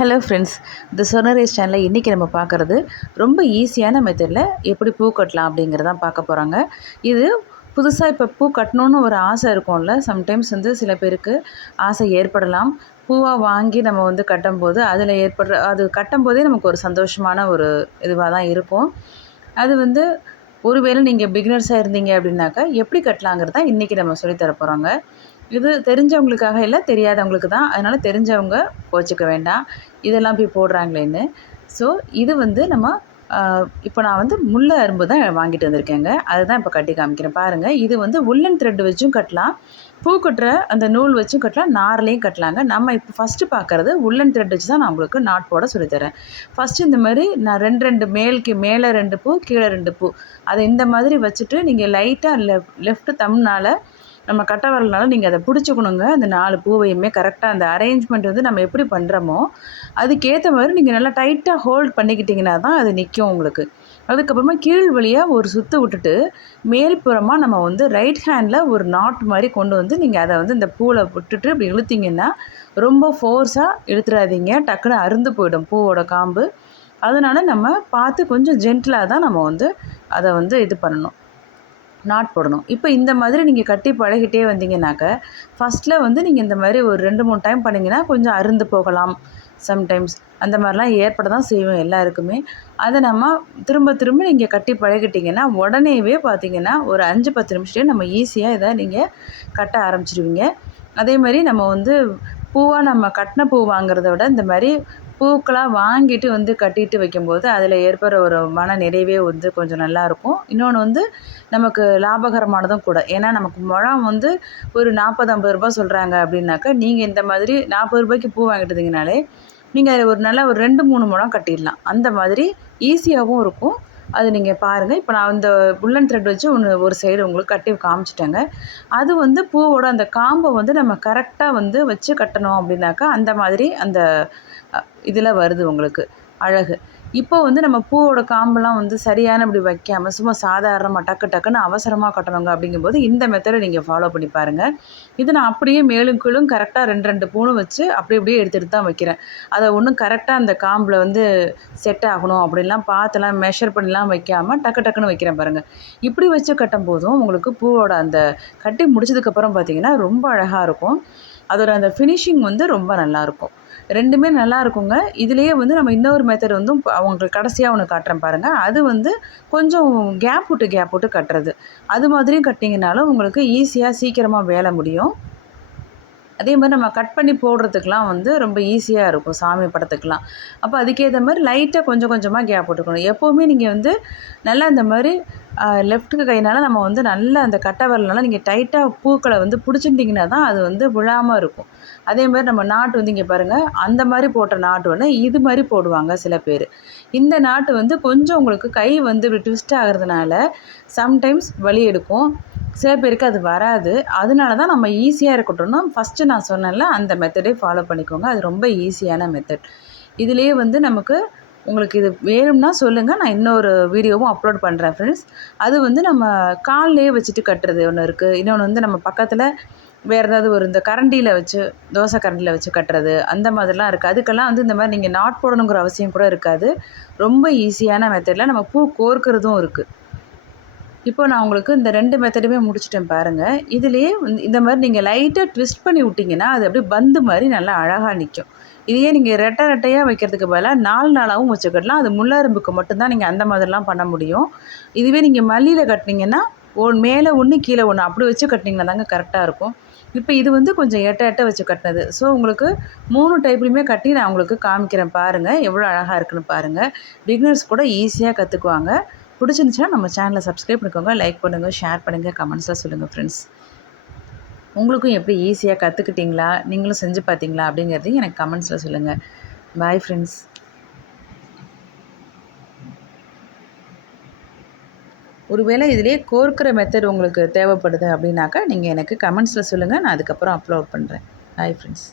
Hello friends, இந்த சொர்ணரேஸ் சேனலில் இன்றைக்கி நம்ம பார்க்குறது ரொம்ப ஈஸியான மெத்தடில் எப்படி பூ கட்டலாம் அப்படிங்கிறதான் பார்க்க போகிறாங்க. இது புதுசாக இப்போ பூ கட்டணுன்னு ஒரு ஆசை இருக்கும்ல, சம்டைம்ஸ் சில பேருக்கு ஆசை ஏற்படலாம். பூவாக வாங்கி நம்ம கட்டும்போது அதில் ஏற்படுற அது கட்டும்போதே நமக்கு ஒரு சந்தோஷமான ஒரு இதுவாக தான் இருக்கும். அது ஒருவேளை நீங்கள் பிகினர்ஸாக இருந்தீங்க அப்படின்னாக்கா எப்படி கட்டலாங்கிறது தான் இன்றைக்கி நம்ம சொல்லித்தர போகிறோங்க. இது தெரிஞ்சவங்களுக்காக இல்லை, தெரியாதவங்களுக்கு தான். அதனால் தெரிஞ்சவங்க கோச்சிக்க வேண்டாம், இதெல்லாம் போய் போடுறாங்களேன்னு. ஸோ இது நம்ம இப்போ நான் முல்லை அரும்பு தான் வாங்கிட்டு வந்திருக்கேங்க. அதுதான் இப்போ கட்டி காமிக்கிறேன் பாருங்கள். இது உல்லன் த்ரெட் வச்சும் கட்டலாம், பூ கட்டுற அந்த நூல் வச்சும் கட்டலாம், நார்லேயும் கட்டலாங்க. நம்ம இப்போ ஃபஸ்ட்டு பார்க்குறது உல்லன் த்ரெட் வச்சு தான் நான் உங்களுக்கு நாட் போட சொல்லித்தரேன். ஃபஸ்ட்டு இந்த மாதிரி நான் ரெண்டு மேலே 2 பூ, கீழே 2 பூ, அதை இந்த மாதிரி வச்சுட்டு நீங்கள் லைட்டாக லெஃப்ட் தம்னால் நம்ம கட்டை வரலனால நீங்கள் அதை பிடிச்சிக்கணுங்க. அந்த 4 பூவையுமே கரெக்டாக அந்த அரேஞ்ச்மெண்ட் நம்ம எப்படி பண்ணுறோமோ அதுக்கேற்ற மாதிரி நீங்கள் நல்லா டைட்டாக ஹோல்ட் பண்ணிக்கிட்டிங்கன்னா தான் அது நிற்கும் உங்களுக்கு. அதுக்கப்புறமா கீழ் வழியாக ஒரு சுற்று விட்டுட்டு மேல்புறமாக நம்ம ரைட் ஹேண்டில் ஒரு நாட் மாதிரி கொண்டு நீங்கள் அதை இந்த பூவில் விட்டுட்டு இப்படி இழுத்திங்கன்னா, ரொம்ப ஃபோர்ஸாக இழுத்துடாதீங்க, டக்குன்னு அருந்து போயிடும் பூவோட காம்பு. அதனால் நம்ம பார்த்து கொஞ்சம் ஜென்டிலாக தான் நம்ம அதை இது பண்ணணும், நாட் போடணும். இப்போ இந்த மாதிரி நீங்கள் கட்டி பழகிட்டே வந்தீங்கன்னாக்க ஃபஸ்ட்டில் நீங்கள் இந்த மாதிரி ஒரு 2-3 டைம் பண்ணிங்கன்னா கொஞ்சம் அருந்து போகலாம். சம்டைம்ஸ் அந்த மாதிரிலாம் ஏற்பட தான் செய்வோம் எல்லாருக்குமே. அதை நம்ம திரும்ப திரும்ப நீங்கள் கட்டி பழகிட்டிங்கன்னா உடனேவே பார்த்திங்கன்னா ஒரு 5-10 நிமிஷத்துலேயே நம்ம ஈஸியாக இதை நீங்கள் கட்ட ஆரம்பிச்சிடுவீங்க. அதே மாதிரி நம்ம பூவாக நம்ம கட்டின பூ வாங்குறத விட இந்த மாதிரி பூக்களாக வாங்கிட்டு கட்டிட்டு வைக்கும்போது அதில் ஏற்படுற ஒரு மன நிறைவே கொஞ்சம் நல்லாயிருக்கும். இன்னொன்று நமக்கு லாபகரமானதும் கூட. ஏன்னா நமக்கு முழம் ஒரு 40-50 ரூபா சொல்கிறாங்க அப்படின்னாக்கா, நீங்கள் இந்த மாதிரி 40 ரூபாய்க்கு பூ வாங்கிட்டு இருந்தீங்கனாலே நீங்கள் அதில் ஒரு நல்லா ஒரு 2-3 முழம் கட்டிடலாம். அந்த மாதிரி ஈஸியாகவும் இருக்கும். அது நீங்கள் பாருங்கள். இப்போ நான் இந்த உல்லன் த்ரெட் வச்சு ஒரு சைடு உங்களுக்கு கட்டி காமிச்சிட்டேங்க. அது பூவோட அந்த காம்பை நம்ம கரெக்டாக வச்சு கட்டணும் அப்படின்னாக்கா அந்த மாதிரி அந்த இதில் வருது உங்களுக்கு அழகு. இப்போ நம்ம பூவோட காம்பெல்லாம் சரியான இப்படி வைக்காமல் சும்மா சாதாரணமாக டக்குன்னு அவசரமாக கட்டணுங்க அப்படிங்கும்போது இந்த மெத்தடை நீங்கள் ஃபாலோ பண்ணி பாருங்கள். இது நான் அப்படியே மேலும் கீழும் கரெக்டாக 2 பூணும் வச்சு அப்படியே எடுத்துகிட்டு தான் வைக்கிறேன். அதை ஒன்றும் கரெக்டாக அந்த காம்பில் செட் ஆகணும் அப்படின்லாம் பார்த்துலாம் மெஷர் பண்ணிலாம் வைக்காமல் டக்குன்னு வைக்கிறேன் பாருங்கள். இப்படி வச்சு கட்டும் போதும் உங்களுக்கு பூவோட அந்த கட்டி முடிச்சதுக்கப்புறம் பார்த்திங்கன்னா ரொம்ப அழகாக இருக்கும். அதோட அந்த ஃபினிஷிங் ரொம்ப நல்லாயிருக்கும். 2மே நல்லா இருக்குங்க. இதுலேயே நம்ம இன்னொரு மெத்தட் அவங்களுக்கு கடைசியாக ஒன்று காட்டுறேன் பாருங்கள். அது கொஞ்சம் கேப் விட்டு கட்டுறது. அது மாதிரியும் கட்டிங்கனாலும் உங்களுக்கு ஈஸியாக சீக்கிரமாக வேலை முடியும். அதே மாதிரி நம்ம கட் பண்ணி போடுறதுக்கெலாம் ரொம்ப ஈஸியாக இருக்கும் சாமி படத்துக்கெலாம். அப்போ அதுக்கேற்ற மாதிரி லைட்டாக கொஞ்சம் கொஞ்சமாக கேப் விட்டுக்கணும். எப்போவுமே நீங்கள் நல்லா இந்த மாதிரி லெஃப்ட்டுக்கு கையினால் நம்ம நல்லா அந்த கட்டை வரலனால நீங்கள் டைட்டாக பூக்களை பிடிச்சிட்டிங்கன்னா தான் அது விழாமல் இருக்கும். அதே மாதிரி நம்ம நாட்டு இங்கே பாருங்கள், அந்த மாதிரி போட்ட நாட்டு இது மாதிரி போடுவாங்க சில பேர். இந்த நாட்டு கொஞ்சம் உங்களுக்கு கை இப்படி ட்விஸ்ட் ஆகிறதுனால சம்டைம்ஸ் வலி எடுக்கும். சில பேருக்கு அது வராது. அதனால தான் நம்ம ஈஸியாக இருக்கட்டும்னா ஃபஸ்ட்டு நான் சொன்னேன்ல அந்த மெத்தடே ஃபாலோ பண்ணிக்கோங்க. அது ரொம்ப ஈஸியான மெத்தட். இதுலேயே நமக்கு உங்களுக்கு இது வேணும்னா சொல்லுங்கள், நான் இன்னொரு வீடியோவும் அப்லோட் பண்ணுறேன் ஃப்ரெண்ட்ஸ். அது நம்ம கால்லேயே வச்சுட்டு கட்டுறது ஒன்று இருக்குது. இன்னொன்று நம்ம பக்கத்தில் வேறு ஏதாவது ஒரு இந்த கரண்டியில் வச்சு தோசை கரண்டியில் வச்சு கட்டுறது அந்த மாதிரிலாம் இருக்குது. அதுக்கெல்லாம் இந்த மாதிரி நீங்கள் நாட் போடணுங்கிற அவசியம் கூட இருக்காது. ரொம்ப ஈஸியான மெத்தடில் நம்ம பூ கோர்க்கிறதும் இருக்குது. இப்போ நான் உங்களுக்கு இந்த 2 மெத்தடுமே முடிச்சுட்டேன் பாருங்கள். இதுலேயே இந்த மாதிரி நீங்கள் லைட்டாக ட்விஸ்ட் பண்ணி விட்டிங்கன்னா அது அப்படியே பந்து மாதிரி நல்லா அழகாக நிற்கும். இதையே நீங்கள் ரெட்டையாக வைக்கிறதுக்கு பதிலாக 4 நாளாகவும் வச்சுக்கிடலாம். அது முள்ளரும்புக்கு மட்டும்தான் நீங்கள் அந்த மாதிரிலாம் பண்ண முடியும். இதுவே நீங்கள் மல்லியில் கட்டினீங்கன்னா மேலே 1 கீழே 1 அப்படி வச்சு கட்டினீங்கன்னா தாங்க கரெக்டாக இருக்கும். இப்போ இது கொஞ்சம் எட்ட வச்சு கட்டினது. ஸோ உங்களுக்கு 3 டைப்லையுமே கட்டி நான் உங்களுக்கு காமிக்கிறேன் பாருங்கள். எவ்வளோ அழகாக இருக்குன்னு பாருங்கள். பிகினர்ஸ் கூட ஈஸியாக கற்றுக்குவாங்க. பிடிச்சிருந்துச்சுன்னா நம்ம சேனலை சப்ஸ்கிரைப் பண்ணிக்கோங்க, லைக் பண்ணுங்கள், ஷேர் பண்ணுங்கள், கமெண்ட்ஸில் சொல்லுங்கள் ஃப்ரெண்ட்ஸ். உங்களுக்கும் எப்படி ஈஸியாக கற்றுக்கிட்டிங்களா, நீங்களும் செஞ்சு பார்த்தீங்களா அப்படிங்கிறதையும் எனக்கு கமெண்ட்ஸில் சொல்லுங்கள். Bye friends. ஒருவேளை இதிலே கோர்க்கிற மெத்தட் உங்களுக்கு தேவைப்படுது அப்படின்னாக்கா நீங்கள் எனக்கு கமெண்ட்ஸில் சொல்லுங்கள், நான் அதுக்கப்புறம் அப்லோட் பண்ணுறேன். Bye friends.